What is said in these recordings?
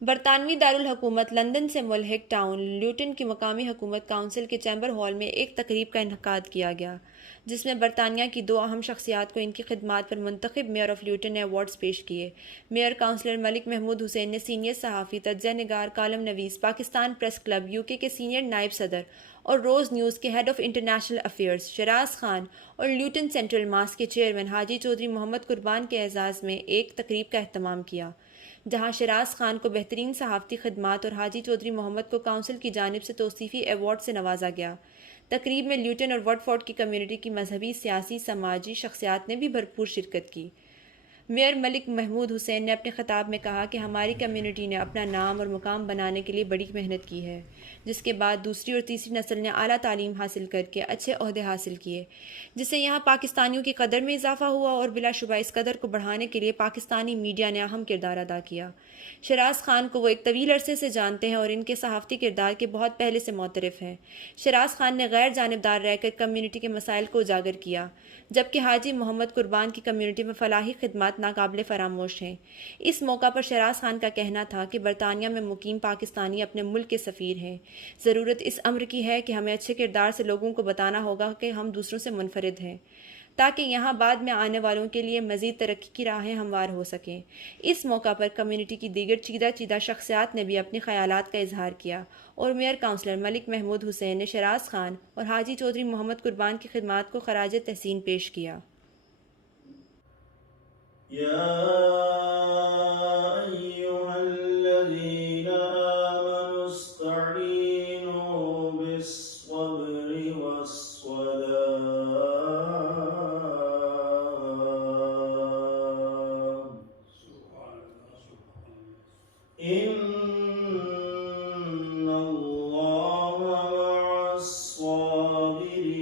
برطانوی دارالحکومت لندن سے ملحق ٹاؤن لیوٹن کی مقامی حکومت کونسل کے چیمبر ہال میں ایک تقریب کا انعقاد کیا گیا، جس میں برطانیہ کی 2 اہم شخصیات کو ان کی خدمات پر منتخب میئر آف لیوٹن نے ایوارڈز پیش کیے۔ میئر کونسلر ملک محمود حسین نے سینئر صحافی، تجزیہ نگار، کالم نویس، پاکستان پریس کلب UK کے سینئر نائب صدر اور روز نیوز کے head of international affairs Shiraz Khan اور لیوٹن سینٹرل ماسک کے چیئرمین حاجی چودھری محمد قربان کے اعزاز میں ایک تقریب کا اہتمام کیا، جہاں شیراز خان کو بہترین صحافتی خدمات اور حاجی چودھری محمد کو کونسل کی جانب سے توصیفی ایوارڈ سے نوازا گیا۔ تقریب میں لیوٹن اور وڈفورڈ کی کمیونٹی کی مذہبی، سیاسی، سماجی شخصیات نے بھی بھرپور شرکت کی۔ میئر ملک محمود حسین نے اپنے خطاب میں کہا کہ ہماری کمیونٹی نے اپنا نام اور مقام بنانے کے لیے بڑی محنت کی ہے، جس کے بعد دوسری اور تیسری نسل نے اعلیٰ تعلیم حاصل کر کے اچھے عہدے حاصل کیے، جس سے یہاں پاکستانیوں کی قدر میں اضافہ ہوا اور بلا شبہ اس قدر کو بڑھانے کے لیے پاکستانی میڈیا نے اہم کردار ادا کیا۔ شیراز خان کو وہ ایک طویل عرصے سے جانتے ہیں اور ان کے صحافتی کردار کے بہت پہلے سے معترف ہیں۔ شیراز خان نے غیر جانبدار رہ کر کمیونٹی کے مسائل کو اجاگر کیا، جبکہ حاجی محمد قربان کی کمیونٹی میں فلاحی خدمات ناقابل فراموش ہیں۔ اس موقع پر شیراز خان کا کہنا تھا کہ برطانیہ میں مقیم پاکستانی اپنے ملک کے سفیر ہیں۔ ضرورت اس امر کی ہے کہ ہمیں اچھے کردار سے لوگوں کو بتانا ہوگا کہ ہم دوسروں سے منفرد ہیں، تاکہ یہاں بعد میں آنے والوں کے لیے مزید ترقی کی راہیں ہموار ہو سکیں۔ اس موقع پر کمیونٹی کی دیگر چیدہ شخصیات نے بھی اپنے خیالات کا اظہار کیا اور میئر کونسلر ملک محمود حسین نے شیراز خان اور حاجی چودھری محمد قربان کی خدمات کو خراج تحسین پیش کیا۔ یا ایھا الذین آمنوا استعینوا بالصبر والصلاۃ ان اللہ مع الصابرین۔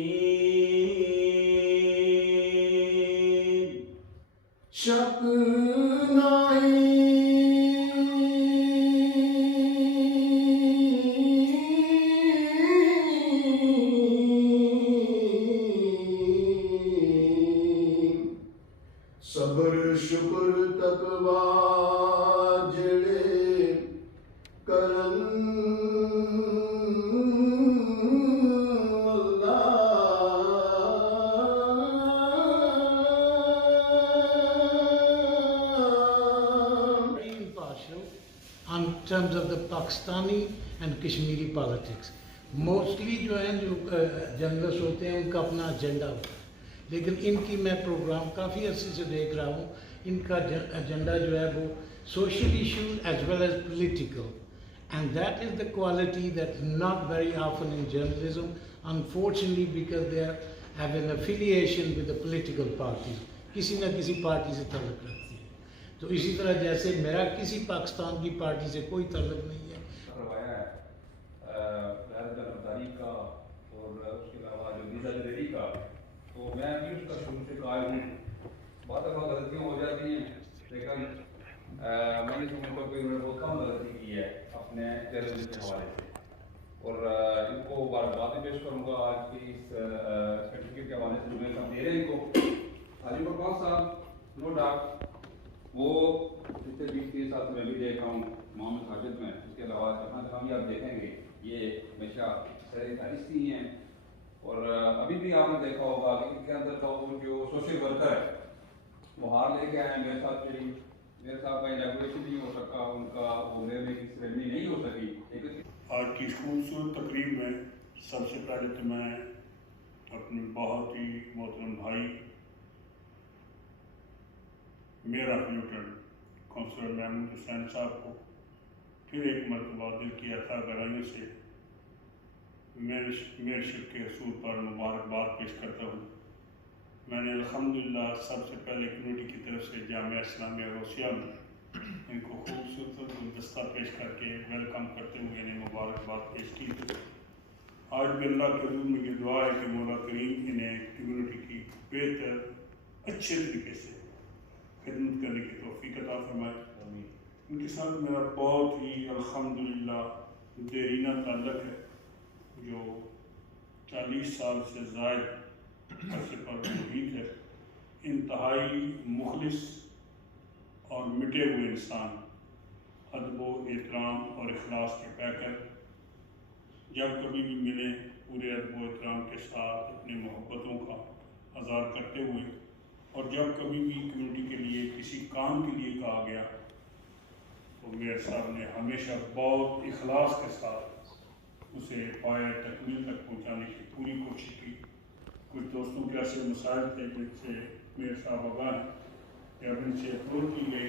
شک صبر شکر تقوی جڑے کرن on terms of the Pakistani and Kashmiri politics. Mostly جو ہیں جو جرنلسٹ ہوتے ہیں ان کا اپنا ایجنڈا ہوتا ہے، لیکن ان کی میں پروگرام کافی عرصے سے دیکھ رہا ہوں، ان کا ایجنڈا جو ہے وہ social issues as well as political, and that is the quality that's not very often in journalism, unfortunately, because they have an affiliation with the political parties. کسی نہ کسی پارٹی سے تعلق رکھتی ہے، تو اسی طرح جیسے میرا کسی پاکستان کی پارٹی سے کوئی تعلق نہیں ہے۔ کروایا ہے تاریخ کا اور اس کے علاوہ جو ویزا جدید کا، تو میں بھی اس کا شروع سے قائل ہوں۔ بعض دفعہ غلطیاں ہو جاتی ہیں، لیکن میں نے سمجھتا ہوں کہ انہوں نے بہت کم غلطی کی ہے اپنے جرنلزم کے حوالے سے، اور ان کو مبارکباد بھی پیش کروں گا آج کی اس سرٹیفکیٹ کے حوالے سے جو میں دے رہے ہیں ان کو۔ حاجی قربان صاحب نو ڈاؤٹ وہ پچھلے 20-30 سال سے میں بھی دیکھ رہا ہوں محمد حاجد میں، اس کے علاوہ جہاں جہاں بھی آپ دیکھیں گے یہ ہمیشہ سر فہرست ہی ہیں، اور ابھی بھی آپ نے دیکھا ہوگا کہ ان کے اندر کا وہ جو سوشل ورکر ہے وہ ہار لے کے آئے میرے ساتھ چلی، میرے صاحب کا اناگوریشن نہیں ہو سکا، ان کا بولنے میں کی سیریمنی نہیں ہو سکی۔ آج کی خوبصورت تقریب میں سب سے پہلے تو میں اپنے بہت ہی محترم بھائی میئر آف لیوٹن کونسلر محمود حسین صاحب کو پھر ایک مرتبہ دل کی عطا گرائیوں سے میئرشپ کے حصول پر مبارکباد پیش کرتا ہوں۔ میں نے الحمدللہ سب سے پہلے کمیونٹی کی طرف سے جامعہ اسلامیہ روسیہ میں ان کو خوبصورت گلدستہ پیش کر کے ویلکم کرتے ہوئے انہیں مبارکباد پیش کی۔ آج بھی اللہ کے حضور میں یہ دعا ہے کہ مولا کریم انہیں کمیونٹی کی بہتر اچھے طریقے سے خدمت کرنے کی توفیق عطا فرمائے۔ ان کے ساتھ میرا بہت ہی الحمدللہ دیرینہ تعلق ہے، جو 40 سال سے زائد عرصے پر محیط ہے، انتہائی مخلص اور مٹے ہوئے انسان، ادب و احترام اور اخلاص کے پیکر، جب کبھی بھی ملے پورے ادب و احترام کے ساتھ اپنی محبتوں کا اظہار کرتے ہوئے، اور جب کبھی بھی کمیونٹی کے لیے کسی کام کے لیے کہا گیا تو میئر صاحب نے ہمیشہ بہت اخلاص کے ساتھ اسے پایہ تکمیل تک پہنچانے کی پوری کوشش کی۔ کچھ دوستوں کے ایسے مسائل تھے جن سے میئر صاحب آگاہ ہیں کہ اب ان سے اپروچ کی گئی،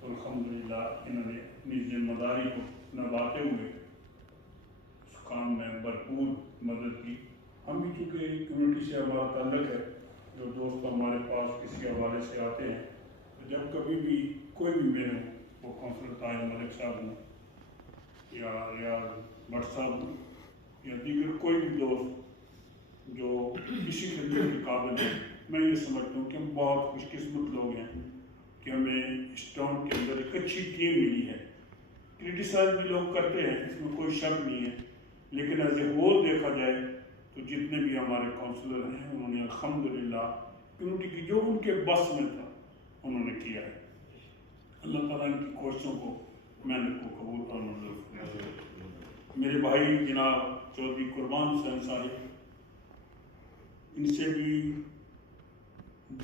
اور الحمدللہ انہوں نے اپنی ذمہ داری کو نبھاتے ہوئے اس کام میں بھرپور مدد کی۔ ہم بھی چونکہ کمیونٹی سے ہمارا تعلق ہے، جو دوست ہمارے پاس کسی حوالے سے آتے ہیں تو جب کبھی بھی کوئی بھی میل ہو، وہ کونسلر طاہر ملک صاحب ہوں یا ریاض بٹ صاحب ہوں یا دیگر کوئی بھی دوست جو کسی خدمت کے قابل ہے، میں یہ سمجھتا ہوں کہ ہم بہت خوش قسمت لوگ ہیں کہ ہمیں اس ٹاؤن کے اندر ایک اچھی ٹیم ملی ہے۔ کرٹیسائز بھی لوگ کرتے ہیں، اس میں کوئی شک نہیں ہے، لیکن ایز اے ہول دیکھا جائے تو جتنے بھی ہمارے کونسلر ہیں انہوں نے الحمدللہ کمیونٹی کی جو ان کے بس میں تھا انہوں نے کیا ہے۔ اللہ تعالیٰ ان کی کوششوں کو محنت کو قبول اور منظور فرمائے۔ میرے بھائی جناب چودھری قربان حسین صاحب، ان سے بھی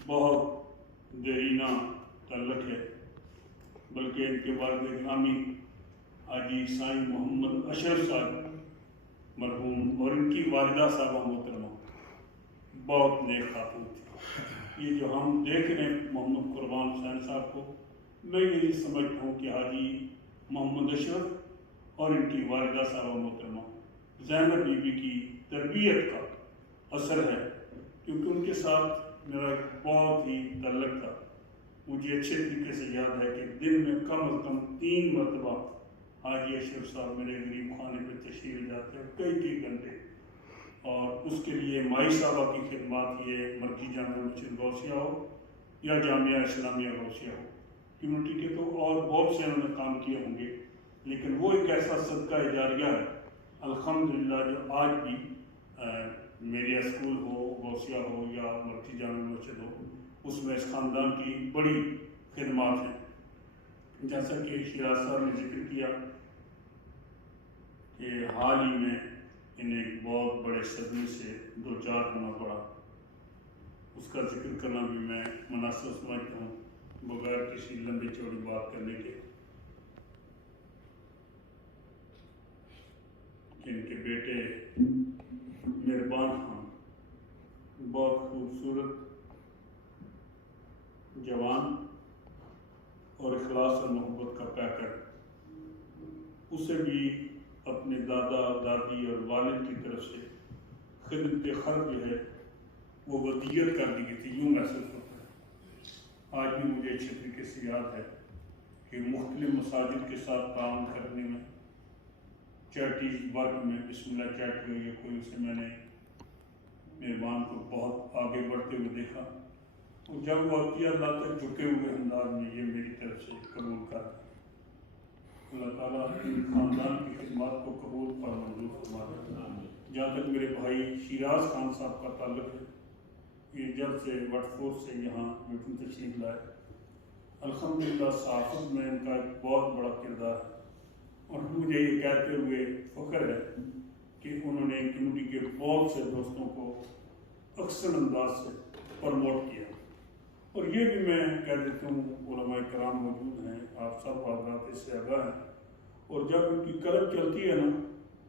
بہت دیرینہ تعلق ہے، بلکہ ان کے والد گرامی حاجی سائیں محمد اشرف صاحب مرحوم اور ان کی والدہ صاحبہ محترمہ بہت نیک خاتون تھی۔ یہ جو ہم دیکھ رہے ہیں محمد قربان حسین صاحب کو، میں یہ سمجھتا ہوں کہ حاجی محمد اشرف اور ان کی والدہ صاحبہ محترمہ زینب بی بی کی تربیت کا اثر ہے، کیونکہ ان کے ساتھ میرا ایک بہت ہی تعلق تھا۔ مجھے اچھے طریقے سے یاد ہے کہ دن میں کم از کم 3 مرتبہ حاجی اشرف صاحب میرے غریب خانے پہ تشریف جاتے ہیں، کئی گھنٹے، اور اس کے لیے مائی صاحبہ کی خدمات، یہ مرکزی جامعہ مسجد غوثیہ ہو یا جامعہ اسلامیہ غوثیہ ہو، کمیونٹی کے تو اور بہت سے انہوں نے کام کیے ہوں گے، لیکن وہ ایک ایسا صدقہ جاریہ ہے الحمدللہ جو آج بھی میریا اسکول ہو، غوثیہ ہو یا مرکزی جامعہ مسجد ہو، اس میں اس خاندان کی بڑی خدمات ہیں۔ جیسا کہ شیراز صاحب نے ذکر کیا کہ حال ہی میں انہیں ایک بہت بڑے صدمے سے دوچار ہونا پڑا، اس کا ذکر کرنا بھی میں مناسب سمجھتا ہوں بغیر کسی لمبی چوڑی بات کرنے کے۔ ان کے بیٹے مہربان خان بہت خوبصورت، جوان اور اخلاص اور محبت کا پیکر، اسے بھی اپنے دادا دادی اور والد کی طرف سے خدمت خلق جو ہے وہ ودیت کر دی گئی تھی، یوں محسوس ہوتا ہے۔ آج بھی مجھے اچھے طریقے سے یاد ہے کہ مختلف مساجد کے ساتھ تعاون کرنے میں، چیریٹیز ورک میں، بسم اللہ چیریٹی ہو یا کوئی، اسے میں نے مہربان کو بہت آگے بڑھتے ہوئے دیکھا، اور جب وہ عطیہ اللہ تک جھکے ہوئے انداز میں یہ میری طرف سے قبول کر، اللہ تعالیٰ ان خاندان کی خدمات کو قبول اور منظور فرمائے۔ جہاں تک میرے بھائی شیراز خان صاحب کا تعلق ہے، یہ جب سے وٹ فورس سے یہاں میٹنگ تشریف لائے، الحمدللہ صحافت میں ان کا ایک بہت بڑا کردار ہے، اور مجھے یہ کہتے ہوئے فخر ہے کہ انہوں نے کمیونٹی کے بہت سے دوستوں کو اکثر انداز سے پروموٹ کیا۔ اور یہ بھی میں کہہ دیتا ہوں، علماء کرام موجود ہیں، آپ سب حضرات اس سے آگاہ ہیں، اور جب ان کی قلم چلتی ہے نا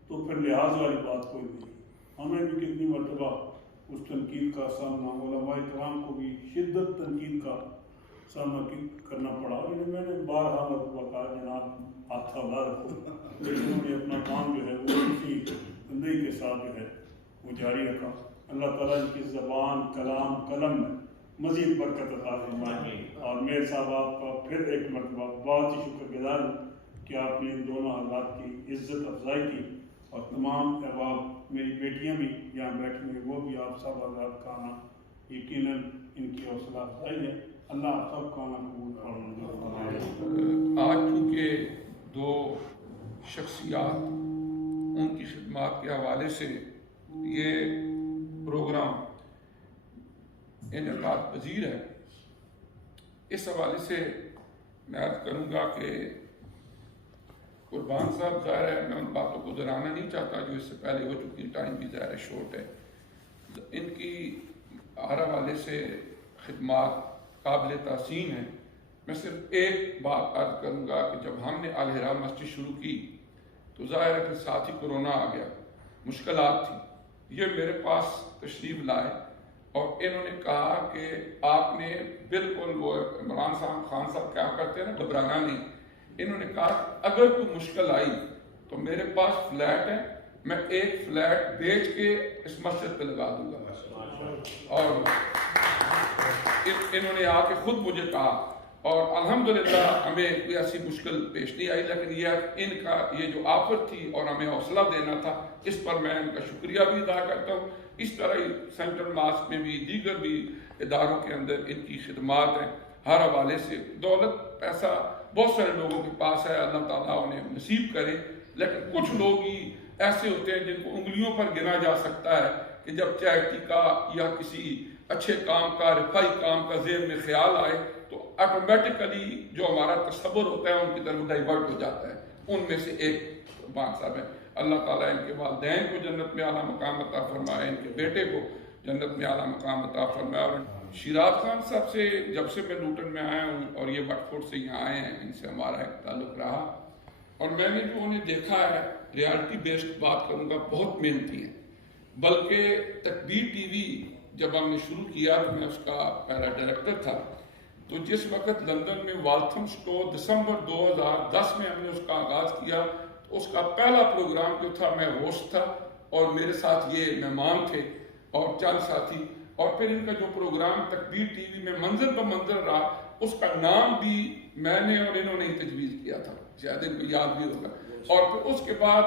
تو پھر لحاظ والی بات کوئی نہیں۔ ہمیں بھی کتنی مرتبہ اس تنقید کا سامنا، علماء کرام کو بھی شدت تنقید کا سامنا کرنا پڑا، لیکن میں نے بارہا مرتبہ کہا جناب ہاتھ ہلا رکھو، لیکن انہوں نے اپنا کام جو ہے وہ اسی زندگی کے ساتھ جو ہے وہ جاری رکھا۔ اللہ تعالیٰ ان کی زبان، کلام، قلم میں مزید برکت عطا فرمائے، اور میئر صاحب آپ کا پھر ایک مرتبہ بہت ہی شکر گزار ہوں کہ آپ نے ان دونوں حضرات کی عزت افزائی کی، اور تمام احباب، میری بیٹیاں بھی یہاں بیٹھی ہوئی، وہ بھی آپ سب حضرات کا آنا یقیناً ان کی حوصلہ افزائی ہے۔ اللہ آپ سب کا آنا قبول اور منظور فرمائے۔ آج چونکہ 2 شخصیات ان کی خدمات کے حوالے سے یہ پروگرام انعقاد پذیر ہے۔ اس حوالے سے میں عرض کروں گا کہ قربان صاحب ظاہر ہے میں ان باتوں کو دہرانا نہیں چاہتا جو اس سے پہلے ہو چکی، ٹائم بھی ظاہر ہے شورٹ ہے، ان کی ہر حوالے سے خدمات قابل تحسین ہیں۔ میں صرف ایک بات عرض کروں گا کہ جب ہم نے الحرا مسجد شروع کی تو ظاہر ہے کہ ساتھ ہی کورونا آ گیا، مشکلات تھی۔ یہ میرے پاس تشریف لائے اور انہوں نے کہا کہ آپ نے بالکل وہ عمران خان صاحب کیا کرتے ہیں نا، گھبرانا نہیں۔ انہوں نے کہا اگر کوئی مشکل آئی تو میرے پاس فلیٹ ہے، میں ایک فلیٹ بیچ کے اس مسجد پہ لگا دوں گا۔ اور انہوں نے آ کے خود مجھے کہا، اور الحمدللہ ہمیں کوئی ایسی مشکل پیش نہیں آئی، لیکن یہ ان کا یہ جو آفر تھی اور ہمیں حوصلہ دینا تھا، اس پر میں ان کا شکریہ بھی ادا کرتا ہوں۔ اس طرح ہی سینٹرل ماسک میں بھی، دیگر بھی اداروں کے اندر ان کی خدمات ہیں ہر حوالے سے۔ دولت پیسہ بہت سارے لوگوں کے پاس ہے، اللہ تعالیٰ انہیں نصیب کرے، لیکن کچھ لوگ ہی ایسے ہوتے ہیں جن کو انگلیوں پر گنا جا سکتا ہے کہ جب چیریٹی کا یا کسی اچھے کام کا، رفائی کام کا ذہن میں خیال آئے تو آٹومیٹیکلی جو ہمارا تصور ہوتا ہے ان کی طرف ڈائیورٹ ہو جاتا ہے۔ ان میں سے ایک قربان صاحب ہے۔ اللہ تعالیٰ ان کے والدین کو جنت میں اعلیٰ مقام عطا فرمائے، ان کے بیٹے کو جنت میں اعلیٰ مقام عطا فرمائے۔ اور شیراز خان صاحب سے جب سے میں لوٹن میں آیا ہوں اور یہ وٹ فورڈ سے یہاں آئے ہیں، ان سے ہمارا ایک تعلق رہا، اور میں نے جو انہیں دیکھا ہے، ریالٹی بیسڈ بات کروں گا، بہت محنتی ہیں۔ بلکہ تکبیر ٹی وی جب ہم نے شروع کیا تو میں اس کا پہلا ڈائریکٹر تھا، تو جس وقت لندن میں والتھم سٹور دسمبر 2010 میں ہم نے اس کا آغاز کیا، تو اس کا پہلا پروگرام جو تھا میں ہوسٹ تھا اور میرے ساتھ یہ مہمان تھے اور چند ساتھی، اور پھر ان کا جو پروگرام تکبیر ٹی وی میں منظر بمنظر رہا، اس کا نام بھی میں نے اور انہوں نے تجویز کیا تھا، شاید ان کو یاد بھی ہوگا۔ اور پھر اس کے بعد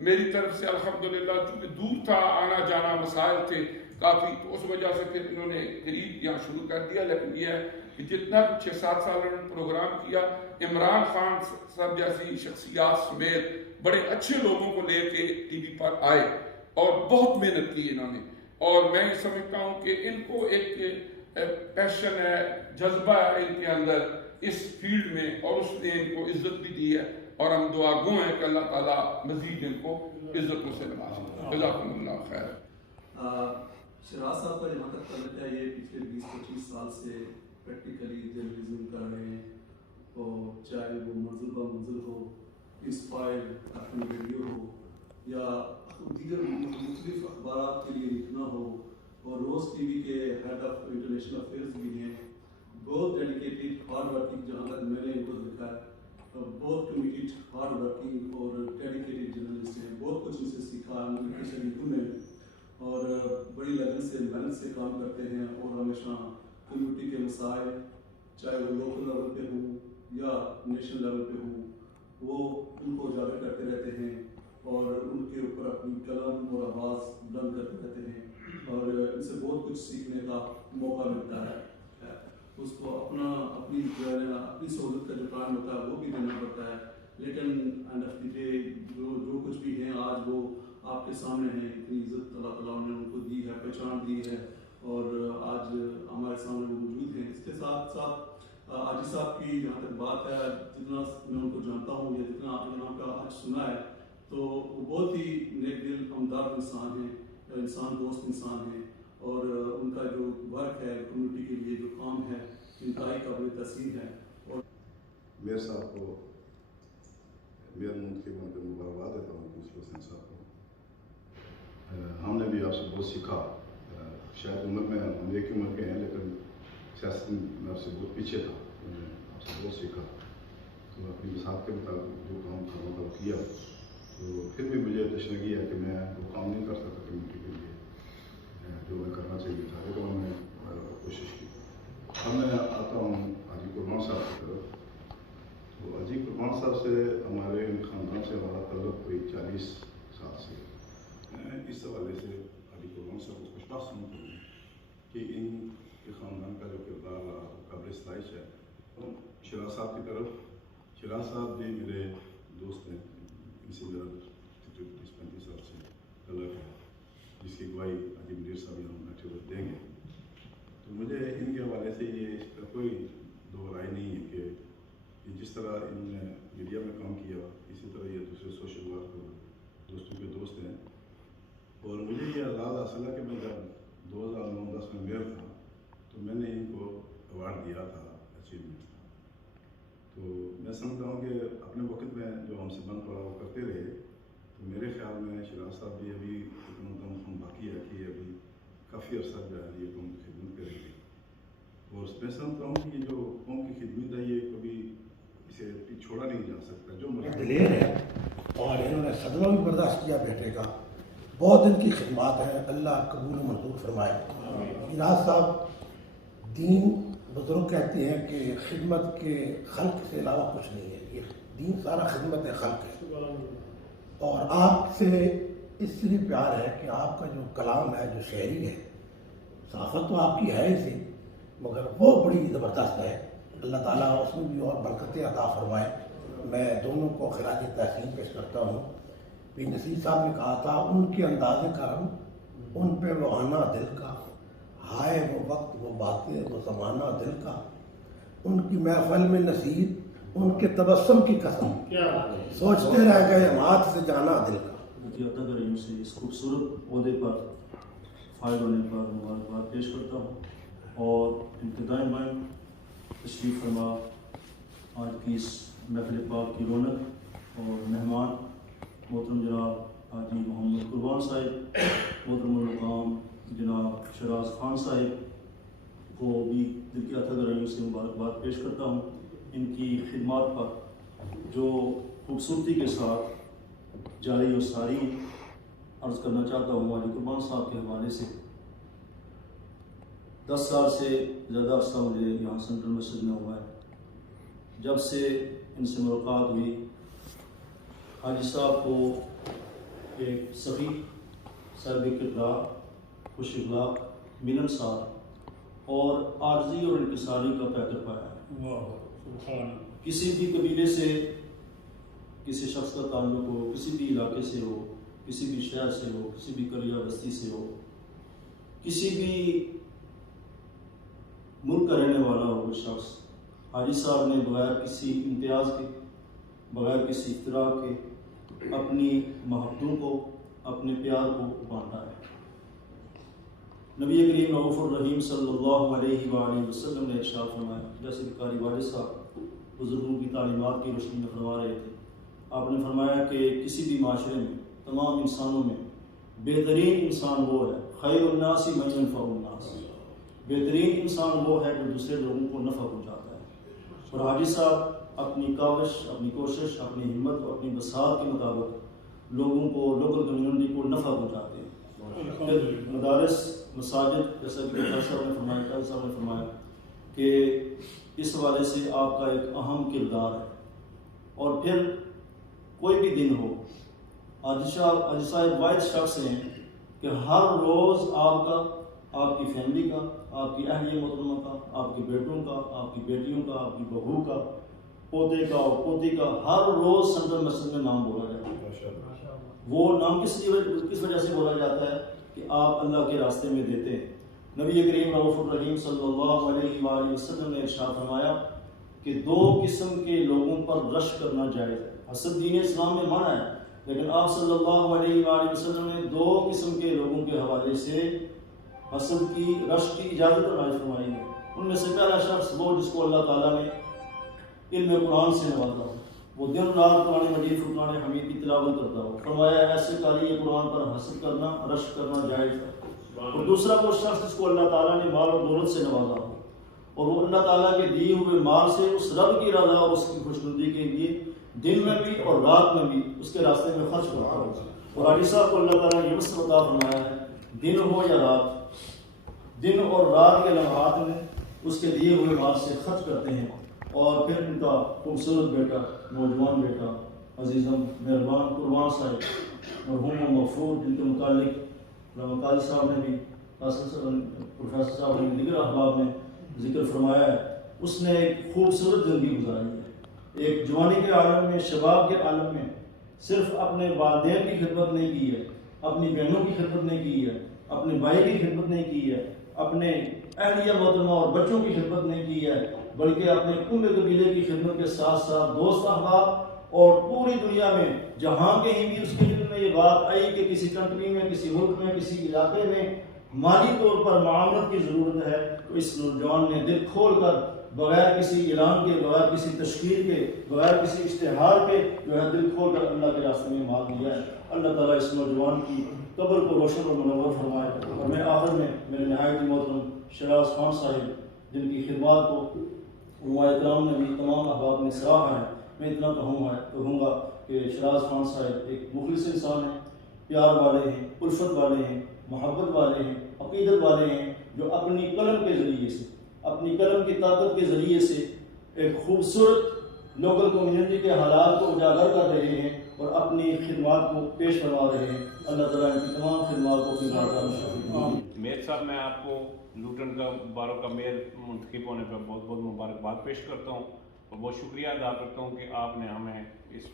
میری طرف سے الحمدللہ چونکہ دور تھا، آنا جانا مسائل تھے کافی، تو اس وجہ سے پھر انہوں نے قریب یہاں شروع کر دیا۔ لیکن یہ ہے کہ جتنا 6-7 سال انہوں نے پروگرام کیا، عمران خان صاحب جیسی شخصیات سمیت بڑے اچھے لوگوں کو لے کے ٹی وی پر آئے اور بہت محنت کی انہوں نے۔ اور میں یہ سمجھتا ہوں کہ ان کو ایک پیشن ہے، جذبہ ہے ان کے اندر اس فیلڈ میں، اور اس نے ان کو عزت بھی دی ہے، اور ہم دعا گو ہیں کہ اللہ تعالیٰ مزید ان کو عزتوں سے نوازے۔ جزاکم اللہ خیر۔ شیراز صاحب کا جہاں تک تعلق ہے، یہ پچھلے 20-25 سال سے پریکٹیکلی جرنلزم کر رہے ہیں، اور چاہے وہ منزل با منزل ہو، انسپائر اپنی ریڈیو ہو، یا دیگر مختلف اخبارات کے لیے لکھنا ہو، اور روز ٹی وی کے ہیڈ آف انٹرنیشنل افیئرز بھی ہیں۔ بہت ڈیڈیکیٹڈ ہارڈ ورکنگ، جہاں تک میں نے ان کو دیکھا ہے، بہت کمیٹڈ ہارڈ ورکنگ اور ڈیڈیکیٹڈ جرنلسٹ ہیں۔ بہت کچھ ان سے سیکھا ہے شریکوں نے، اور بڑی لگن سے محنت سے کام کرتے ہیں، اور ہمیشہ کمیونٹی کے مسائل، چاہے وہ لوکل لیول پہ ہوں یا نیشنل لیول پہ ہوں، وہ ان کو اجاگر کرتے رہتے ہیں، اور ان کے اوپر اپنی قلم اور آواز بلند کرتے رہتے ہیں، اور ان سے بہت کچھ سیکھنے کا موقع ملتا ہے۔ اس کو اپنی سہولت کا جو کام ہوتا ہے وہ بھی دینا پڑتا ہے، لیکن اینڈ آف دی ڈے جو کچھ بھی ہیں آج وہ آپ کے سامنے ہیں۔ اتنی عزت اللہ تعالیٰ نے ان کو دی ہے، پہچان دی ہے، اور آج ہمارے سامنے وہ موجود ہیں۔ اس کے ساتھ ساتھ عاجز صاحب کی جہاں تک بات ہے، جتنا میں ان کو جانتا ہوں یا جتنا یہاں کا آج سنا ہے، تو وہ بہت ہی نیک دل ہمدرد انسان ہیں، انسان دوست انسان ہیں، اور ان کا جو ورک ہے کمیونٹی کے لیے جو کام ہے انتہائی قابل تحسین ہے۔ اور میر صاحب کو میر منتخب میں مبارکباد دیتا ہوں، دوسرے حسین صاحب کو۔ ہم نے بھی آپ سے بہت سیکھا، شاید عمر میں ہم ایک ہی عمر کے ہیں، لیکن سیاست میں آپ سے بہت پیچھے تھا، میں نے آپ سے بہت سیکھا۔ تو اپنی مساحت کے مطابق جو کام کرنا تھا وہ کیا، تو پھر بھی مجھے تشنگی ہے کہ میں وہ کام نہیں کر سکتا کمیونٹی کے لیے جو میں کرنا چاہیے تھا، لیکن میں نے کوشش کی۔ اب میں آتا ہوں حاجی قربان صاحب کی طرف۔ تو حاجی قربان صاحب سے ہمارے خاندان سے ہمارا تعلق کوئی 40 سال سے۔ میں اس حوالے سے حاجی قربان صاحب کو کچھ بات سمجھتا ہوں کہ ان کے خاندان کا جو کردار قابل ستائش ہے۔ شیراز صاحب کی طرف، شیراز صاحب بھی میرے دوست ہیں، ان سے میرا 30-35 سال سے تعلق ہے، جس اس کی گواہی حاجی منیر صاحب یہاں بیٹھے ہوئے دیں گے. تو مجھے ان کے حوالے سے یہ اس کا کوئی دو رائے نہیں ہے کہ جس طرح انہوں نے میڈیا میں کام کیا اسی طرح یہ دوسرے سوشل ورک اور دوستوں کے دوست ہیں. اور مجھے یہ اعزاز حاصل ہے کہ میں جب 2009-10 میں میئر تھا تو میں نے ان کو ایوارڈ دیا تھا اچیومنٹ کا. تو میں سمجھتا ہوں کہ اپنے وقت میں جو ہم سے بن پڑا وہ کرتے رہے. تو میرے خیال میں شراز صاحب بھی ابھی اتنا کم باقی ہے کہ ابھی کافی عرصہ جو ہے یہ قوم کی خدمت کریں گے. اور میں سمجھتا ہوں کہ یہ جو قوم کی خدمت ہے یہ کبھی اسے چھوڑا نہیں جا سکتا. جو دلیر ہے اور انہوں نے صدمہ بھی برداشت کیا بیٹے کا. بہت ان کی خدمات ہیں, اللہ قبول و منظور فرمائے. شراز صاحب دین بزرگ کہتے ہیں کہ خدمت کے خلق سے علاوہ کچھ نہیں ہے. یہ دین سارا خدمت خلق ہے. اور آپ سے اس لیے پیار ہے کہ آپ کا جو کلام ہے, جو شاعری ہے, صحافت تو آپ کی ہے ہی سی, مگر وہ بڑی زبردست ہے. اللہ تعالیٰ اس میں بھی اور برکتیں عطا فرمائے. میں دونوں کو خراج تحسین پیش کرتا ہوں. پیر نصیر صاحب نے کہا تھا ان کے انداز کرم ان پہ وہ آنا دل کا, ہائے وہ وقت وہ باتیں وہ زمانہ دل کا, ان کی محفل میں نصیب ان کے تبسم کی قسم, سوچتے رہ گئے ہاتھ سے جانا دل کا. عطا کریم سے اس خوبصورت عہدے پر فائل ہونے پر مبارکباد پیش کرتا ہوں. اور ابتدائی میں تشریف فرما آج کی اس محفل پاک کی رونق اور مہمان محترم جناب حاجی محمد قربان صاحب, محترم المقام جناب شراز خان صاحب کو بھی دل کی عطا کریم سے مبارکباد پیش کرتا ہوں. ان کی خدمات پر جو خوبصورتی کے ساتھ جاری و ساری عرض کرنا چاہتا ہوں حاجی قربان صاحب کے حوالے سے. 10 سال سے زیادہ عرصہ مجھے یہاں سینٹرل مسجد میں ہوا ہے. جب سے ان سے ملاقات ہوئی حاجی صاحب کو ایک سخی صاحب کردار, خوش اخلاق, ملنسار اور عارضی اور انکساری کا پیکر پایا ہے. کسی بھی قبیلے سے کسی شخص کا تعلق ہو, کسی بھی علاقے سے ہو, کسی بھی شہر سے ہو, کسی بھی قریہ بستی سے ہو, کسی بھی ملک کا رہنے والا ہو وہ شخص, حاجی صاحب نے بغیر کسی امتیاز کے, بغیر کسی اختراع کے اپنی محبتوں کو, اپنے پیار کو بانٹا ہے. نبی کریم رؤوف الرحیم صلی اللہ علیہ وآلہ وسلم نے ارشاد فرمایا, جیسے کہ قاری واجد صاحب بزرگوں کی تعلیمات کی روشنی میں فرما رہے تھے, آپ نے فرمایا کہ کسی بھی معاشرے میں, تمام انسانوں میں بہترین انسان وہ ہے, خیر الناس من ينفع الناس, بہترین انسان وہ ہے جو دوسرے لوگوں کو نفع پہنچاتا ہے. اور حاجی صاحب اپنی کاوش, اپنی کوشش, اپنی ہمت اور اپنی بساط کے مطابق لوگوں کو, لوکل کمیونٹی کو نفع پہنچاتے ہیں. مدارس, مساجد, جیسا کہ ڈاکٹر صاحب نے فرمایا, ڈاکٹر صاحب نے فرمایا کہ اس حوالے سے آپ کا ایک اہم کردار ہے. اور پھر کوئی بھی دن ہو, حاجی صاحب واحد شخص ہیں کہ ہر روز آپ کا, آپ کی فیملی کا, آپ کی اہلیہ محترمہ کا, آپ کے بیٹوں کا, آپ کی بیٹیوں کا, آپ کی بہو کا, پوتے کا اور پوتی کا ہر روز سینٹرل مسجد میں نام بولا جاتا ہے. وہ نام کس وجہ سے بولا جاتا ہے کہ آپ اللہ کے راستے میں دیتے ہیں. نبی کریم رؤوف الرحیم صلی اللہ علیہ وآلہ وسلم نے ارشاد فرمایا کہ 2 قسم کے لوگوں پر رشک کرنا جائز ہے. حسد دین اسلام میں منع ہے, لیکن آپ صلی اللہ علیہ وآلہ وسلم نے 2 قسم کے لوگوں کے حوالے سے حسد کی, رشک کی اجازت عنایت فرمائی ہے. ان میں سے پہلا شخص وہ جس کو اللہ تعالیٰ نے علم قرآن سے نوازا ہو, وہ دن رات قرآن مجید فرقان حمید کی تلاوت کرتا ہو. فرمایا ایسے قاری قرآن پر حسد کرنا, رشک کرنا جائز ہے. اور دوسرا وہ شخص جس کو اللہ تعالیٰ نے مال و دولت سے نوازا ہو اور وہ اللہ تعالیٰ کے دیے ہوئے مال سے اس رب کی رضا اور اس کی خوشنودی کے لیے دن میں بھی اور رات میں بھی اس کے راستے میں خرچ کرتا ہو. اور حاجی صاحب کو اللہ تعالیٰ نے یہ عطا فرمایا ہے, دن ہو یا رات, دن اور رات کے لمحات میں اس کے دیے ہوئے مال سے خرچ کرتے ہیں. اور پھر ان کا خوبصورت بیٹا, نوجوان بیٹا, عزیزم مہربان قربان صاحب مرحوم و مغفور, جن کے متعلق قاری صاحب نے بھی, پروفیسر صاحب نے دیگر احباب نے ذکر فرمایا ہے, اس نے ایک خوبصورت زندگی گزاری ہے. ایک جوانی کے عالم میں, شباب کے عالم میں صرف اپنے والدین کی خدمت نہیں کی ہے اپنی بہنوں کی خدمت نہیں کی ہے، اپنے بھائی کی خدمت نہیں کی ہے، اپنے اہلیہ محترمہ اور بچوں کی خدمت نہیں کی ہے، بلکہ اپنے کل قبیلے کی خدمت کے ساتھ ساتھ دوست احباب اور پوری دنیا میں جہاں کہیں بھی اس کے دل میں یہ بات آئی کہ کسی کنٹری میں، کسی ملک میں، کسی علاقے میں مالی طور پر معاونت کی ضرورت ہے، تو اس نوجوان نے دل کھول کر بغیر کسی اعلان کے، بغیر کسی تشکیل کے، بغیر کسی اشتہار کے جو ہے دل کھول کر اللہ کے راستے میں مال دیا ہے۔ اللہ تعالیٰ اس نوجوان کی قبر کو روشن اور منور فرمائے۔ اور میں آخر میں میرے نہایت محترم شہراز خان صاحب جن کی خدمات کو علماء کرام نے بھی تمام احباب نے سراہا ہے، میں اتنا کہوں گا کہ شہراز خان صاحب ایک مخلص انسان ہیں، پیار والے ہیں، الفت والے ہیں، محبت والے ہیں، عقیدت والے ہیں، جو اپنی قلم کے ذریعے سے، اپنی قلم کی طاقت کے ذریعے سے ایک خوبصورت لوکل کمیونٹی کے حالات کو اجاگر کر رہے ہیں اور اپنی خدمات کو پیش فرما رہے ہیں۔ اللہ تعالیٰ ان کی تمام خدمات کو اپنی بارگاہ میں شامل فرمائے۔ میر صاحب، میں آپ کو لوٹن کا 12 کا میئر منتخب ہونے پر بہت بہت مبارکباد پیش کرتا ہوں اور بہت شکریہ ادا کرتا ہوں کہ آپ نے ہمیں اس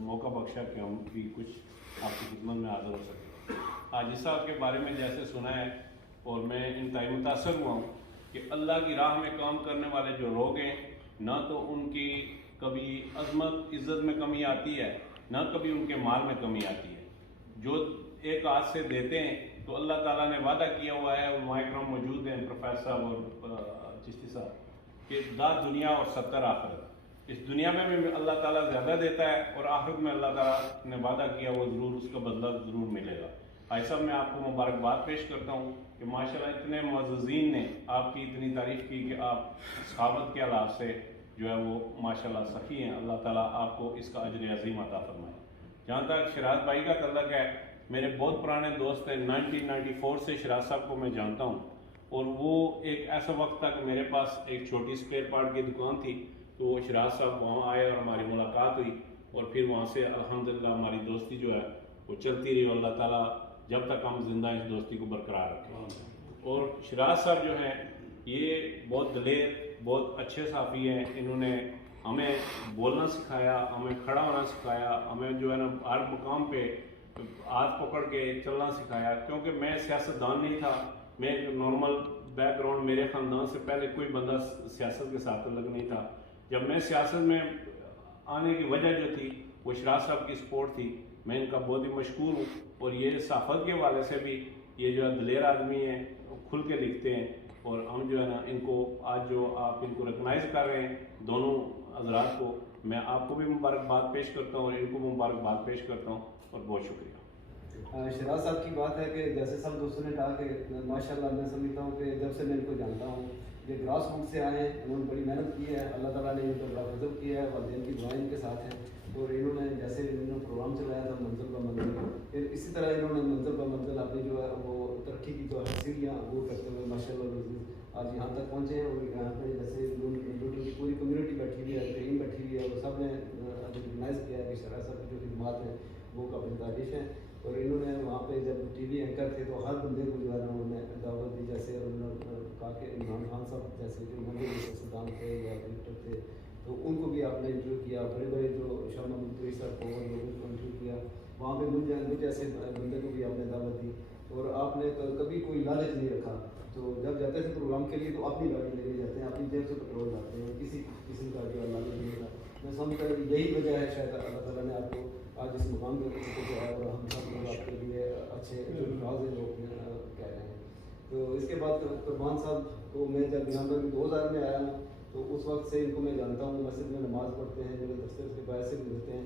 موقع بخشا کہ ہم بھی کچھ آپ کی خدمت میں حاضر ہو سکیں۔ حاجی صاحب کے بارے میں جیسے سنا ہے اور میں انتہائی متاثر ہوا ہوں کہ اللہ کی راہ میں کام کرنے والے جو لوگ ہیں، نہ تو ان کی کبھی عظمت عزت میں کمی آتی ہے، نہ کبھی ان کے مال میں کمی آتی ہے۔ جو ایک ہاتھ سے دیتے ہیں تو اللہ تعالیٰ نے وعدہ کیا ہوا ہے، علماء کرام موجود ہیں، پروفیسر صاحب اور چشتی صاحب، کہ داد دنیا اور 70 آخرت۔ اس دنیا میں بھی اللہ تعالیٰ زیادہ دیتا ہے اور آخرت میں اللہ تعالیٰ نے وعدہ کیا وہ ضرور اس کا بدلہ ضرور ملے گا۔ بھائی صاحب، میں آپ کو مبارکباد پیش کرتا ہوں کہ ماشاءاللہ اتنے معززین نے آپ کی اتنی تعریف کی کہ آپ سخاوت کے حالات سے جو ہے وہ ماشاءاللہ سخی ہیں۔ اللہ تعالیٰ آپ کو اس کا اجر عظیم عطا فرمائے۔ جہاں تک شہراز بھائی کا تعلق ہے، میرے بہت پرانے دوست ہیں، 1994 سے شہراز صاحب کو میں جانتا ہوں، اور وہ ایک ایسا وقت تھا کہ میرے پاس ایک چھوٹی اسپیئر پارٹ کی دکان تھی، تو وہ شہراز صاحب وہاں آئے اور ہماری ملاقات ہوئی، اور پھر وہاں سے الحمدللہ ہماری دوستی جو ہے وہ چلتی رہی، اور اللہ تعالیٰ جب تک ہم زندہ اس دوستی کو برقرار رکھیں۔ اور شہراز صاحب جو ہیں یہ بہت دلیر، بہت اچھے صحافی ہیں، انہوں نے ہمیں بولنا سکھایا، ہمیں کھڑا ہونا سکھایا، ہمیں جو ہے نا ہر مقام پہ ہاتھ پکڑ کے چلنا سکھایا، کیونکہ میں سیاستدان نہیں تھا، میں ایک نارمل بیک گراؤنڈ، میرے خاندان سے پہلے کوئی بندہ سیاست کے ساتھ تعلق نہیں تھا۔ جب میں سیاست میں آنے کی وجہ جو تھی وہ شہراز صاحب کی سپورٹ تھی، میں ان کا بہت ہی مشکور ہوں، اور یہ صحافت کے حوالے سے بھی یہ جو ہے دلیر آدمی ہیں، کھل کے لکھتے ہیں، اور ہم جو ہے نا ان کو آج جو آپ ان کو ریکگنائز کر رہے ہیں دونوں حضرات کو، میں آپ کو بھی مبارکباد پیش کرتا ہوں اور ان کو مبارکباد پیش کرتا ہوں، اور بہت شکریہ۔ شہراز صاحب کی بات ہے کہ جیسے سب دوستوں نے کہا کہ ماشاءاللہ میں سمجھتا ہوں کہ جب سے میں ان کو جانتا ہوں یہ گراس روٹ سے آئے ہیں، انہوں نے بڑی محنت کی ہے، اللہ تعالیٰ نے ان کو بڑا فضل کیا ہے، والدین کی دعائیں ان کے ساتھ ہیں، اور انہوں نے جیسے انہوں نے پروگرام چلایا تھا منزل ب منزل، پھر اسی طرح انہوں نے منزل ب منزل اپنی جو ہے وہ ترقی کی جو سیڑھیاں عبور کرتے ہوئے ماشاءاللہ آج یہاں تک پہنچے ہیں، اور یہاں پہ جیسے کی پوری کمیونٹی بیٹھی ہوئی ہے، ٹیم بیٹھی ہوئی ہے، وہ سب نے ریکگنائز کیا ہے کہ شہراز صاحب کی جو خدمات ہیں وہ قابل تعریف ہیں، اور انہوں نے وہاں پہ جب ٹی وی اینکر تھے تو ہر بندے کو جو ہے نا انہوں نے دعوت دی، جیسے انہوں نے کہا کہ عمران خان صاحب جیسے کہ منظر سیاستدان تھے یا ڈائریکٹر تھے تو ان کو بھی آپ نے انٹرویو کیا، بڑے بڑے جو شاہ محمود قریشی صاحب کو لوگوں کو انٹرویو کیا، وہاں پہ مجھ ایسے بندے کو بھی آپ نے دعوت دی، اور آپ نے کبھی کوئی لالچ نہیں رکھا، تو جب جاتے تھے پروگرام کے لیے تو اپنی گاڑی لے کے جاتے ہیں، اپنی جیب سے پیٹرول لاتے ہیں، کسی قسم کا جو لالچ نہیں تھا۔ میں سمجھتا ہوں کہ یہی وجہ ہے شاید اللہ تعالیٰ نے آپ کو آج اس مقام پہ جو ہے اور ہم سب لوگ آپ کے لیے اچھے جو نوازے لوگ کہہ رہے ہیں۔ تو اس کے بعد قربان صاحب کو میں جب یہاں پر 2000 میں آیا ہوں تو اس وقت سے ان کو میں جانتا ہوں، مسجد میں نماز پڑھتے ہیں، میرے دفتر کے باعث سے ملتے ہیں،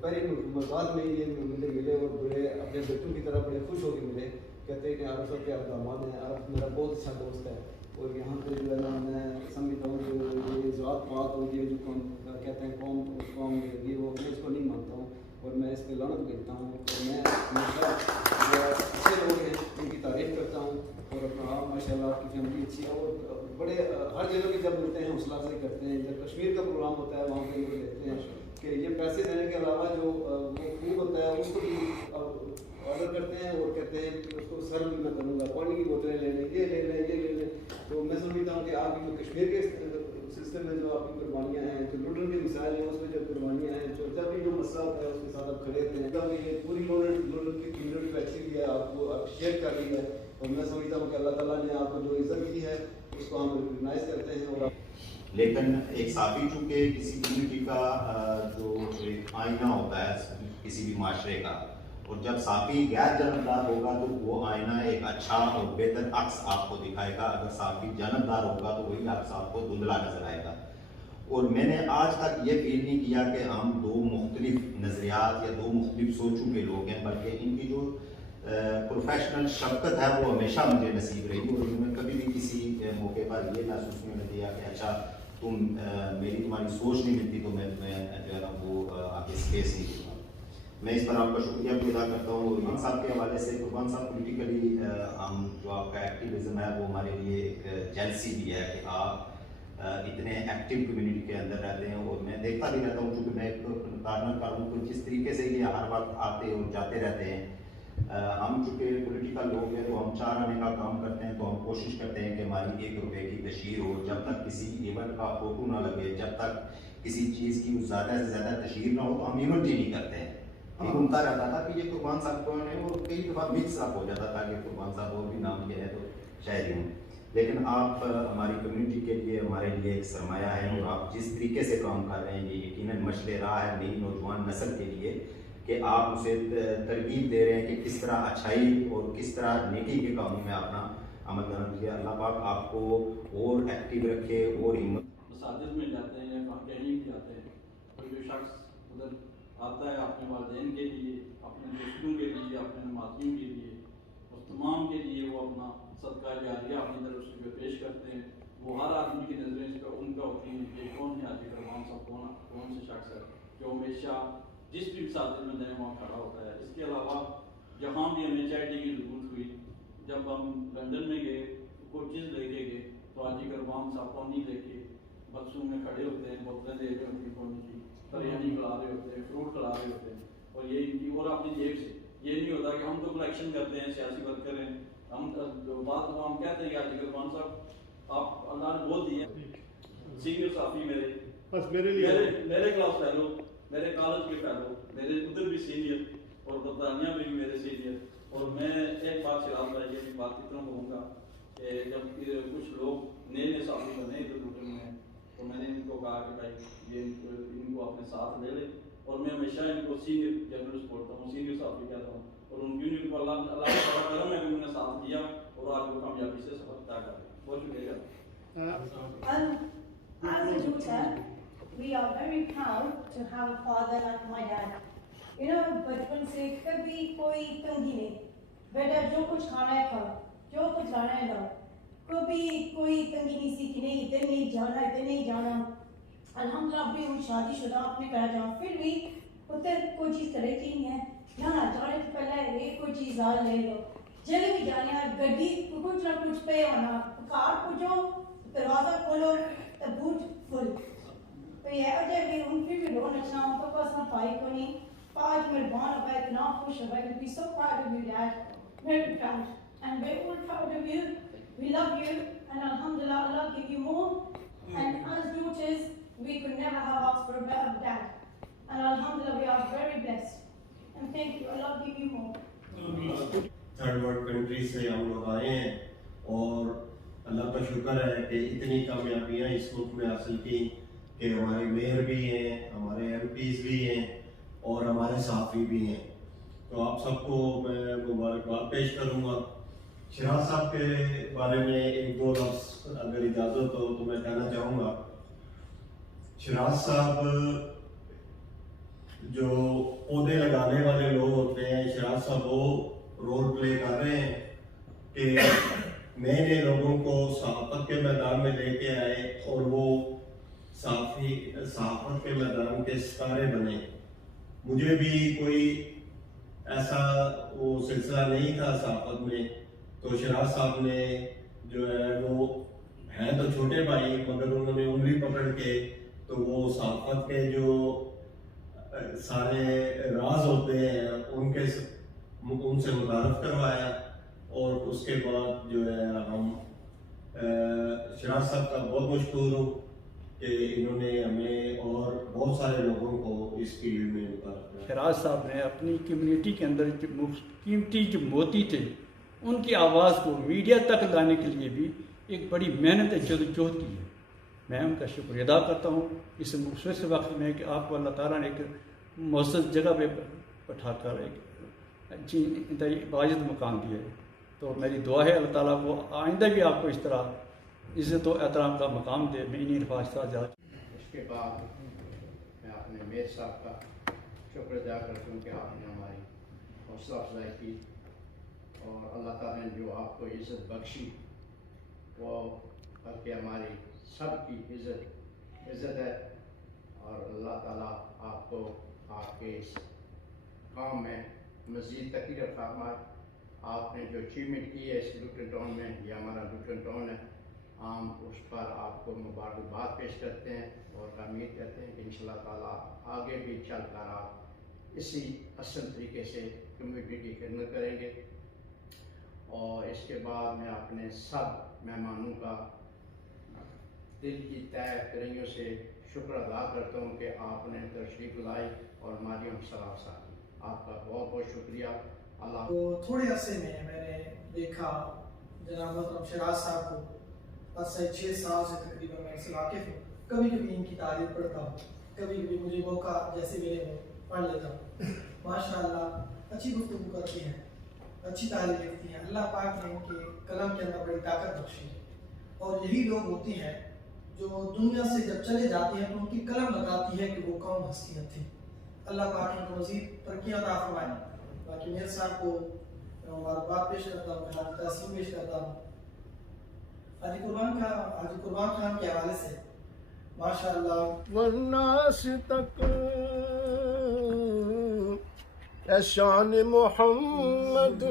پہلے ملاقات میں یہ مجھے ملے اور بڑے اپنے بچوں کی طرح بڑے خوش ہو کے ملے، کہتے ہیں کہ عارف صاحب کے آپ داماد ہیں، عارف میرا بہت اچھا دوست ہے، اور یہاں پہ جو ہے نا میں سمجھتا ہوں کہ یہ ذات پات اور یہ جو کہتے ہیں قوم یہ وہ میں اس کو نہیں مانتا ہوں، اور میں اس پہ لعنت بھیجتا ہوں، اور میں ہمیشہ جو اچھے لوگ ہیں ان کی تعریف کرتا ہوں، اور اپنا ماشاء اللہ آپ کی فیملی اچھی ہے، اور بڑے ہر جگہ پہ جب ملتے ہیں حوصلہ افزائی کرتے ہیں، جب کشمیر کا پروگرام ہوتا ہے وہاں پہ لوگ دیکھتے ہیں کہ یہ پیسے دینے کے علاوہ جو وہ خوب ہوتا ہے اس کو بھی آڈر کرتے ہیں اور کہتے ہیں کہ اس کو سرو بھی میں کروں گا، پانی کی بوتلیں لے لیں، یہ لے لیں، یہ لے لیں۔ تو میں سمجھتا ہوں کہ آپ کی جو کشمیر کے سسٹم میں جو آپ کی قربانیاں ہیں، جو لوٹن کے مسائل ہیں اس میں جو قربانیاں ہیں، جو جب بھی جو مسئلہ ہوتا ہے اس کے ساتھ آپ کھڑے ہوتے ہیں. یہ پوری انہوں کی کمیونٹی کو ایکچولی ہے آپ کو اپریشیٹ کر رہی ہے اور میں سمجھتا ہوں کہ اللہ تعالیٰ نے آپ کو جو عزت دی ہے اس کو ہم ریکگنائز کرتے ہیں. اور لیکن ایک صحافی چونکہ کسی کمیونٹی کا جو ایک آئینہ ہوتا ہے کسی بھی معاشرے کا، اور جب صحافی غیر جانبدار ہوگا تو وہ آئینہ ایک اچھا اور بہتر عکس آپ کو دکھائے گا. اگر صحافی جانبدار ہوگا تو وہی عکس آپ کو دھندلا نظر آئے گا. اور میں نے آج تک یہ فیل نہیں کیا کہ ہم دو مختلف نظریات یا دو مختلف سوچوں کے لوگ ہیں، بلکہ ان کی جو پروفیشنل شفقت ہے وہ ہمیشہ مجھے نصیب رہی. اور انہوں نے کبھی بھی کسی موقع پر یہ محسوس نہیں دیا کہ اچھا میری تمہاری سوچ نہیں ملتی تو میں جو ہے نا وہ آگے اسپیس نہیں دوں گا. میں اس پر آپ کا شکریہ بھی ادا کرتا ہوں. اور ان صاحب کے حوالے سے قربان صاحب پولیٹیکلی ہم جو آپ کا ایکٹیویزم ہے وہ ہمارے لیے ایک جیلسی بھی ہے کہ آپ اتنے ایکٹیو کمیونٹی کے اندر رہتے ہیں. اور میں دیکھتا بھی رہتا ہوں چونکہ میں ایک کارنر پر ہوں تو جس طریقے سے یہ ہر وقت آتے اور جاتے رہتے ہیں. ہم چونکہ پولیٹیکل لوگ ہیں تو ہم 4 آنے کا کام کرتے ہیں تو ہم کوشش کرتے ہیں کہ ہماری 1 روپے کی تشہیر ہو. جب تک کسی ایونٹ کا فوٹو نہ لگے، جب تک کسی چیز کی زیادہ سے زیادہ تشہیر نہ ہو تو ہم ایونٹ ہی نہیں کرتے ہیں. گھومتا رہتا تھا کہ یہ قربان صاحب کون ہے، اور کئی دفعہ مکس اپ ہو جاتا تھا کہ قربان صاحب اور بھی نام یہ ہے تو شاید ہی ہوں. لیکن آپ ہماری کمیونٹی کے لیے ہمارے لیے ایک سرمایہ ہے. اور آپ جس طریقے سے کام کر رہے ہیں یہ یقیناً مشعل راہ ہے نئی نوجوان نسل کے لیے کہ آپ اسے ترغیب دے رہے ہیں کہ کس طرح اچھائی اور کس طرح نیکی کے کاموں میں اپنا عمل کرنا چاہیے. اللہ پاک آپ کو اور ایکٹیو رکھے اور ہمت. مساجد میں جاتے ہیں یا کہیں بھی جاتے ہیں کوئی جو شخص ادھر آتا ہے اپنے والدین کے لیے، اپنے دوستوں کے لیے، اپنے نمازیوں کے لیے اور تمام کے لیے وہ اپنا صدقہ جاریہ اپنی طرف سے جو پیش کرتے ہیں، وہ ہر آدمی کی نظریں اس کا ان کا ہوتی ہیں کہ کون ہے حاجی کرمان صاحب، کون سے شخص ہے جو ہمیشہ جس بھی مساجد میں جائیں وہاں کھڑا ہوتا ہے. اس کے علاوہ جہاں بھی ہمیں چیریٹی کی ضرورت ہوئی، جب ہم لندن میں گئے کوئی چیز لے کے گئے تو حاجی کرمان صاحب پانی لے کے بکسوں میں کھڑے ہوتے ہیں، بوتلیں دے رہے ہوتے ہیں پانی کی، بریانی کھلا رہے ہوتے ہیں، فروٹ کھلا رہے ہوتے ہیں. اور یہ ان کی اور اپنی جیب سے یہ نہیں ہوتا کہ ہم تو کلیکشن کرتے ہیں، سیاسی ورکر ہیں، ہم جو بات ہم کہتے ہیں کہ حاجی کرمان صاحب آپ اللہ نے بہت دیے. سینئر صحافی میرے کلاس فیلو، میرے کالج کے فیلو، میرے ادھر بھی سینئر اور برطانیہ میں بھی میرے سینئر. اور میں ایک بات شراب بھائی یہ بھی بات اتنا کہوں گا کہ جب کچھ لوگ نئے صحافی بنے ادھر لوٹن میں تو میں نے ان کو کہا کہ بھائی یہ ان کو اپنے ساتھ لے لیں. اور میں ہمیشہ ان کو سینئر جرنلسٹ بولتا ہوں، سینئر صحافی کہتا ہوں. اور ان کو اللہ کا بڑا کرم ہے کہ انہوں نے ساتھ دیا اور آج وہ کامیابی سے سفر طے کر رہے ہیں. بہت شکریہ. As a daughter, we are very proud to have a father like my dad. You know, بچپن سے کبھی کوئی تنگی نہیں، بیٹا جو کچھ کھانا ہے کھاؤ، جو کچھ لانا ہے لاؤ. کبھی کوئی تنگی نہیں سی کہ نہیں ادھر نہیں جانا ادھر نہیں جانا. الحمدللہ بھی ہم شادی شدہ اپنے گھر جاؤں پھر بھی ادھر کوئی چیز کرے کی نہیں ہے نہ جانے سے پہلے ایک کوئی چیز آ لے لو. جلدی بھی جانے گڈی کچھ نہ کچھ پہ ہونا، کار پوچھو دروازہ کھولو تو بوٹ فل. تو یہ وجہ بھی ان پھر بھی لوگ نچنا ہوں تو پاس نہ پائی کو نہیں. آج مہربان ہو گئے اتنا خوش ہو گئے کہ we so proud of you dad, very proud and we're all proud of you. We love you and alhamdulillah Allah give you more. And as daughters we could never have asked for a better dad. And alhamdulillah we are very blessed. And thank you, Allah give you more. Third world country سے ہم لوگ آئے ہیں اور اللہ کا شکر ہے کہ اتنی کامیابیاں اس ملک میں حاصل کی کہ ہمارے میئر بھی ہیں، ہمارے ایم پیز بھی ہیں اور ہمارے صحافی بھی ہیں. تو آپ سب کو میں مبارکباد پیش کروں گا. شراز صاحب کے بارے میں 1-2 لفظ اگر اجازت ہو تو میں کہنا چاہوں گا. شراز صاحب جو پودے لگانے والے لوگ ہوتے ہیں، شراز صاحب وہ رول پلے کر رہے ہیں کہ نئے لوگوں کو صحافت کے میدان میں لے کے آئے اور وہ صحافت کے میدان کے ستارے بنے. مجھے بھی کوئی ایسا وہ سلسلہ نہیں تھا صحافت میں، تو شراز صاحب نے جو ہے وہ ہیں تو چھوٹے بھائی مگر انہوں نے انگلی پکڑ کے تو وہ صحافت کے جو سارے راز ہوتے ہیں ان سے متعارف کروایا. اور اس کے بعد جو ہے ہم شراز صاحب کا بہت مشکور ہوں کہ انہوں نے ہمیں اور بہت سارے لوگوں کو اس فیلڈ میں شہراز صاحب نے اپنی کمیونٹی کے اندر جو قیمتی جو موتی تھے ان کی آواز کو میڈیا تک لانے کے لیے بھی ایک بڑی محنت جدوجہد کی ہے. میں ان کا شکریہ ادا کرتا ہوں اس مخصوص وقت میں کہ آپ کو اللہ تعالیٰ نے ایک معزز جگہ پہ بٹھا کر ایک اچھی انتہائی باعزت مقام دیا ہے. تو میری دعا ہے اللہ تعالیٰ کو آئندہ بھی آپ کو اس طرح عزت و احترام کا مقام دے. میں انہیں الفاظ سے اس کے بعد میں اپنے میر صاحب کا شکر ادا کرتا ہوں کہ آپ نے ہماری حوصلہ افزائی کی اور اللہ تعالیٰ نے جو آپ کو عزت بخشی وہ بلکہ ہماری سب کی عزت ہے اور اللہ تعالیٰ آپ کو آپ کے اس کام میں مزید تقریر فرمائے. آپ نے جو اچیومنٹ کی ہے اس لوٹن ٹاؤن میں، یہ ہمارا لوٹن ٹاؤن ہے، ہم اس پر آپ کو مبارکباد پیش کرتے ہیں اور امید کرتے ہیں کہ انشاءاللہ تعالیٰ آگے بھی چل کر آپ اسی اصل طریقے سے کمیونٹی کی خدمت کریں گے. اور اس کے بعد میں اپنے سب مہمانوں کا دل کی تہ دلوں سے شکر ادا کرتا ہوں کہ آپ نے تشریف لائی اور ہماری ہم سراف ساتھی. آپ کا بہت بہت شکریہ. اللہ تو تھوڑے عرصے میں نے دیکھا جناب محترم شہراز صاحب کو، بس 6 سال سے تقریباً میں ان سے واقف ہوں. کبھی کبھی ان کی تعریف پڑھتا ہوں، کبھی کبھی مجھے موقع جیسے ملے ہو پڑھ لیتا ہوں. ماشاء اللہ اچھی گفتگو کرتی ہیں، اچھی تعریف لکھتی ہیں. اللہ پاک نے ان کے قلم کے اندر بڑی طاقت بخشی ہے اور یہی لوگ ہوتے ہیں جو دنیا سے جب چلے جاتے ہیں تو ان کی قلم بتاتی ہے کہ وہ کون ہستیاں تھیں. اللہ پاک ان کو مزید ترقیاں عطا فرمائے. باقی میر صاحب کو مبارکباد پیش کرتا ہوں، خراج تحسین پیش کرتا ہوں. حاجی قربان خان کے حوالے سے ماشاء اللہ والناس تک شان محمد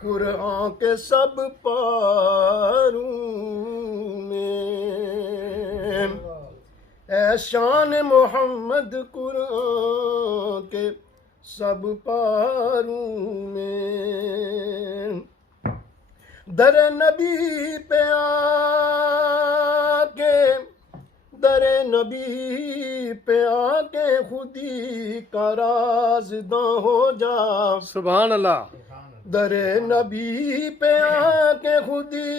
قرآن کے سب پاروں میں، اے شان محمد قرآن کے سب پاروں میں، در نبی پہ آ کے خودی کا رازداں ہو جا. سبحان اللہ. در نبی پہ آ کے خودی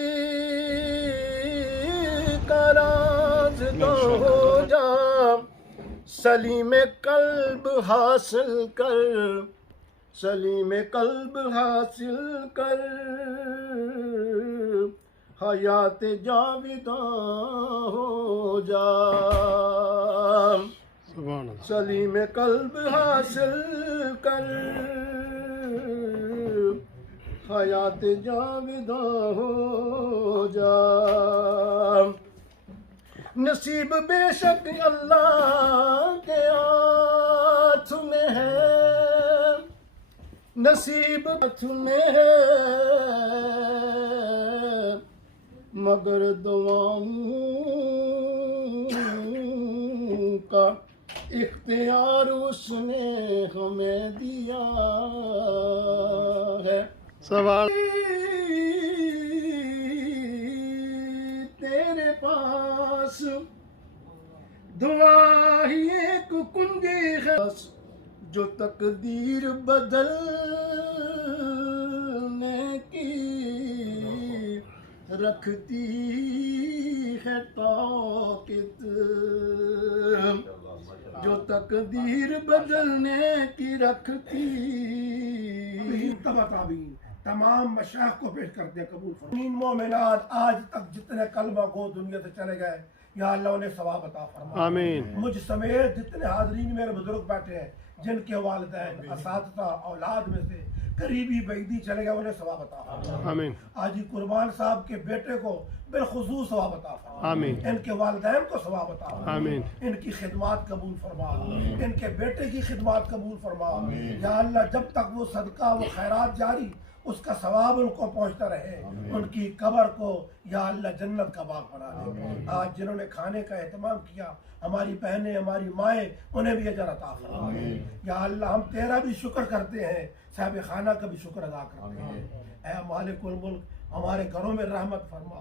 کا رازداں ہو جا. سلیم قلب حاصل کر حیات جاویداں ہو جا. سلیم قلب حاصل کر حیات جاویداں ہو جا. نصیب بے شک اللہ کے ہاتھ میں ہے، نصیب ہاتھ میں ہے، مگر دعاؤں کا اختیار اس نے ہمیں دیا ہے. سوال تیرے پاس دعا ہی ایک کنجی ہے جو تقدیر بدلنے کی رکھتی ہے طاقت، جو تقدیر بدلنے کی رکھتی. تمام مشائخ کو پیش کرتے ہیں، قبول فرمائے. مومنات آج تک جتنے کلمہ گو دنیا سے چلے گئے یا اللہ انہیں ثواب عطا فرمائے. آمین. مجھ سمیت جتنے حاضرین میرے بزرگ بیٹھے ہیں، جن کے والدین اساتذہ اولاد میں سے قریبی بعیدی چلے گئے، انہیں ثواب عطا فرمائے. آمین. حاجی قربان صاحب کے بیٹے کو بالخصوص ثواب عطا فرما. آمین. ان کے والدین کو ثواب عطا فرما. آمین. ان کی خدمات قبول فرما. ان کے بیٹے کی خدمات قبول فرما. یا اللہ جب تک وہ صدقہ و خیرات جاری اس کا ثواب ان کو پہنچتا رہے. ان کی قبر کو یا اللہ جنت کا باغ بنا دے. آج جنہوں نے کھانے کا اہتمام کیا، ہماری بہنیں، ہماری مائیں، انہیں بھی اجر عطا فرما. یا اللہ ہم تیرا بھی شکر کرتے ہیں، صاحب خانہ کا بھی شکر ادا کرتے ہیں. اے مالک الملک ہمارے گھروں میں رحمت فرما.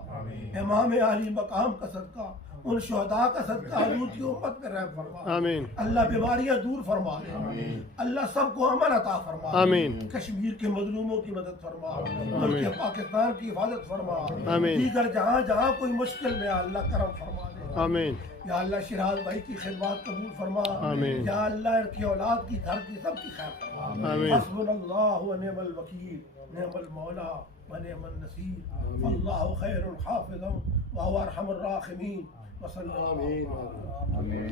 امام علی مقام کا صدقہ، ان شہداء کا صدقہ حضور کی امت پہ رحم فرما. اللہ بیماریاں دور فرما دے. اللہ سب کو امن عطا فرما. کشمیر کے مظلوموں کی مدد فرما. ملک پاکستان کی حفاظت فرما. دیگر جہاں جہاں کوئی مشکل میں اللہ کرم فرما دے. یا اللہ شیراز بھائی کی خدمات قبول فرما. یا اللہ ان کی اولاد کی گھر کی سب کی خیر فرما. حسبنا اللہ و نعم الوکیل، نعم المولا ونعم النصیر، اللہ خیر الحافظ وهو ارحم الراحمین. وصلی اللہ.